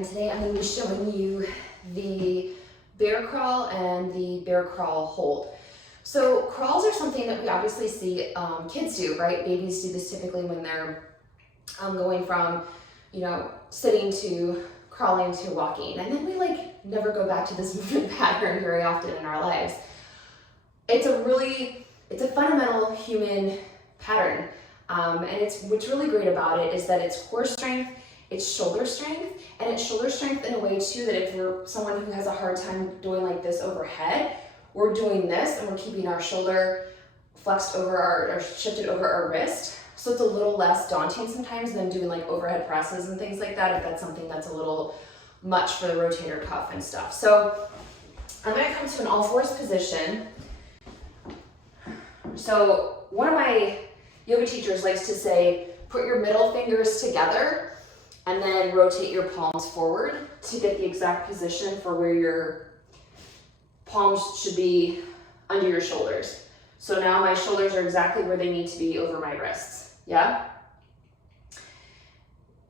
and today I'm going to be showing you the bear crawl and the bear crawl hold. So crawls are something that we obviously see kids do, right? Babies do this typically when they're going from, sitting to crawling to walking, and then we never go back to this movement pattern very often in our lives. It's a fundamental human pattern, and what's really great about it is that it's core strength, it's shoulder strength, and it's shoulder strength in a way too that if you're someone who has a hard time doing like this overhead, we're doing this and we're keeping our shoulder flexed over or shifted over our wrist. So it's a little less daunting sometimes than doing like overhead presses and things like that, if that's something that's a little much for the rotator cuff and stuff. So I'm gonna come to an all fours position. So one of my yoga teachers likes to say, put your middle fingers together and then rotate your palms forward to get the exact position for where your palms should be under your shoulders. So now my shoulders are exactly where they need to be over my wrists, yeah?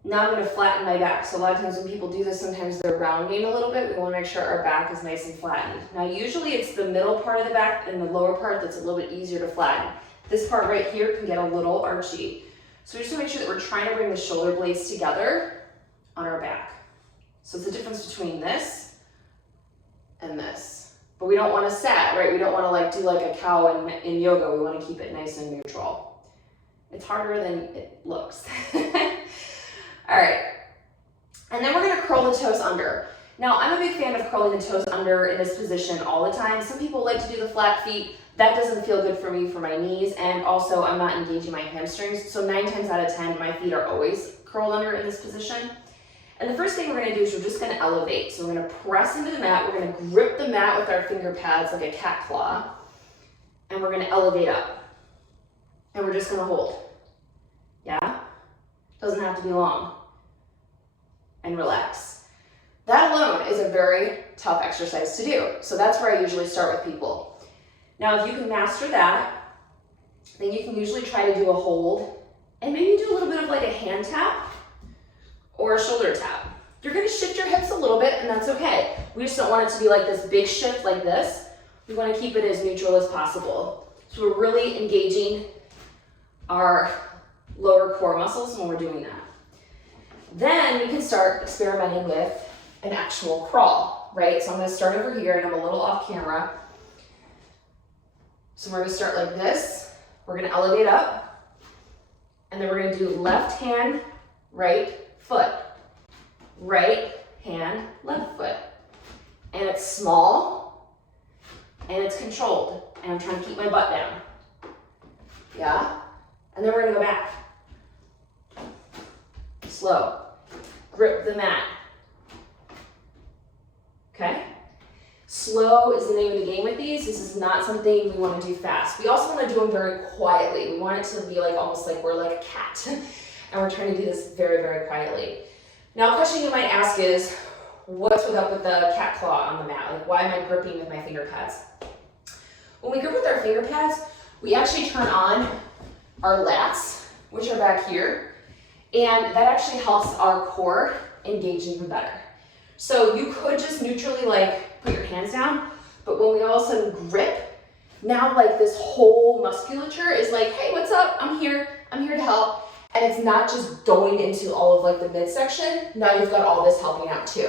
Now I'm gonna flatten my back. So a lot of times when people do this, sometimes they're rounding a little bit. We wanna make sure our back is nice and flattened. Now usually it's the middle part of the back and the lower part that's a little bit easier to flatten. This part right here can get a little archy. So we just wanna make sure that we're trying to bring the shoulder blades together on our back. So it's the difference between this and this. But we don't wanna sat, right? We don't wanna do like a cow in yoga. We wanna keep it nice and neutral. It's harder than it looks. All right, and then we're gonna curl the toes under. Now, I'm a big fan of curling the toes under in this position all the time. Some people like to do the flat feet. That doesn't feel good for me for my knees, and also I'm not engaging my hamstrings. So 9 times out of 10, my feet are always curled under in this position. And the first thing we're gonna do is we're just gonna elevate. So we're gonna press into the mat. We're gonna grip the mat with our finger pads like a cat claw, and we're gonna elevate up. And we're just gonna hold, yeah? Doesn't have to be long. And relax. That alone is a very tough exercise to do. So that's where I usually start with people. Now, if you can master that, then you can usually try to do a hold and maybe do a little bit of like a hand tap or a shoulder tap. You're gonna shift your hips a little bit and that's okay. We just don't want it to be like this big shift like this. We wanna keep it as neutral as possible. So we're really engaging our lower core muscles when we're doing that. Then we can start experimenting with an actual crawl, right? So I'm gonna start over here and I'm a little off camera. So we're gonna start like this. We're gonna elevate up and then we're gonna do left hand, right foot, right hand, left foot. And it's small and it's controlled and I'm trying to keep my butt down. Yeah? And then we're gonna go back. Slow. Grip the mat. Okay? Slow is the name of the game with these. This is not something we want to do fast. We also want to do them very quietly. We want it to be almost like we're like a cat. And we're trying to do this very, very quietly. Now, a question you might ask is, what's up with the cat claw on the mat? Why am I gripping with my finger pads? When we grip with our finger pads, we actually turn on our lats, which are back here. And that actually helps our core engage even better. So you could just neutrally put your hands down, but when we all of a sudden grip, now this whole musculature is hey, what's up? I'm here to help. And it's not just going into all of the midsection. Now you've got all this helping out too.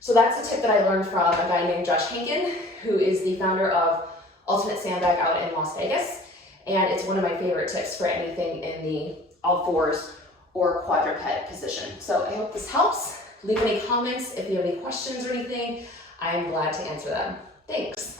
So that's a tip that I learned from a guy named Josh Hankin, who is the founder of Ultimate Sandbag out in Las Vegas. And it's one of my favorite tips for anything in the all fours or quadruped position. So I hope this helps. Leave any comments if you have any questions or anything. I am glad to answer them. Thanks.